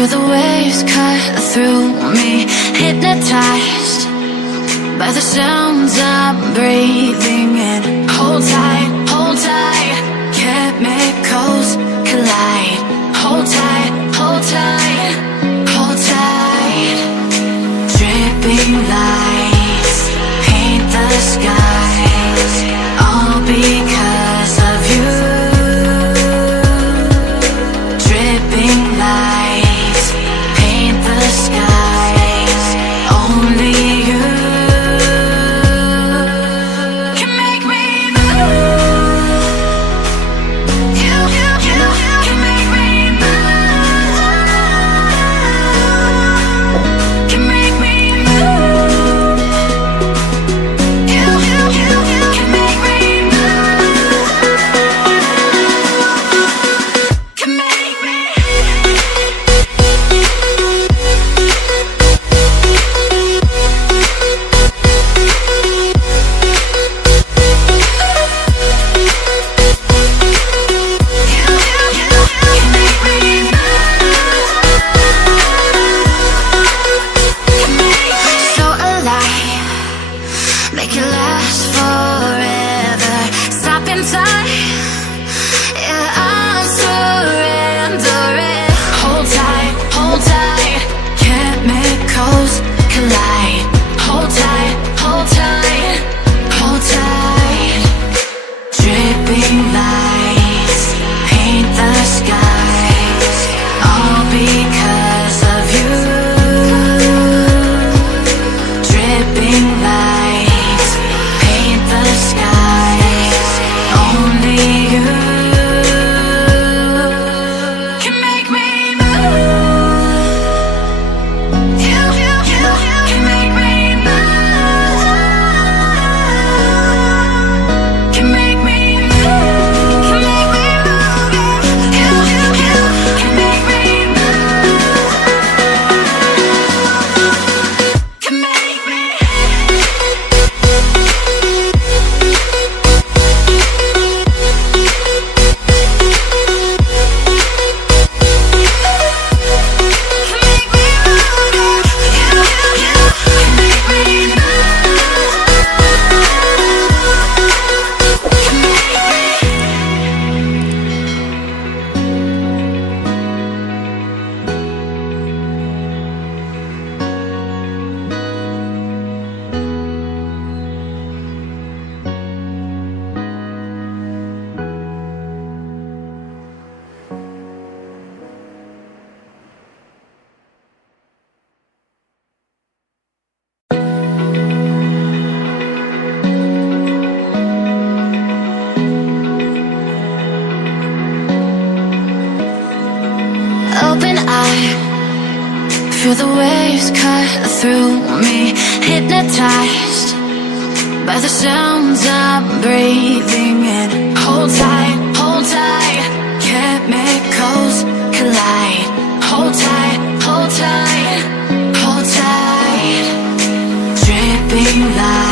Feel the waves cut through me, hypnotized by the sounds I'm breathing in. Hold tight, hold tight, chemicals collide. Hold tight, hold tight, hold tight. Dripping lights paint the skies, all because of you. Dripping lights paint the skies, only you can make me move. You can make me move. Can make me move. You can make me move. Can make me. So alive, make it last forever. Stop in time, yeah, I'm surrendering. Hold tight, chemicals collide. Hold tight, hold tight, hold tight. Dripping lights paint the skies, all because of you. Dripping lights paint the skies, only you can make me move. You can make me move. Can make me move. Can make me move. You can make me move. Can make me. Open eye, feel the waves cut through me, hypnotized by the sounds I'm breathing in. Hold tight, chemicals collide. Hold tight, hold tight, hold tight. Dripping light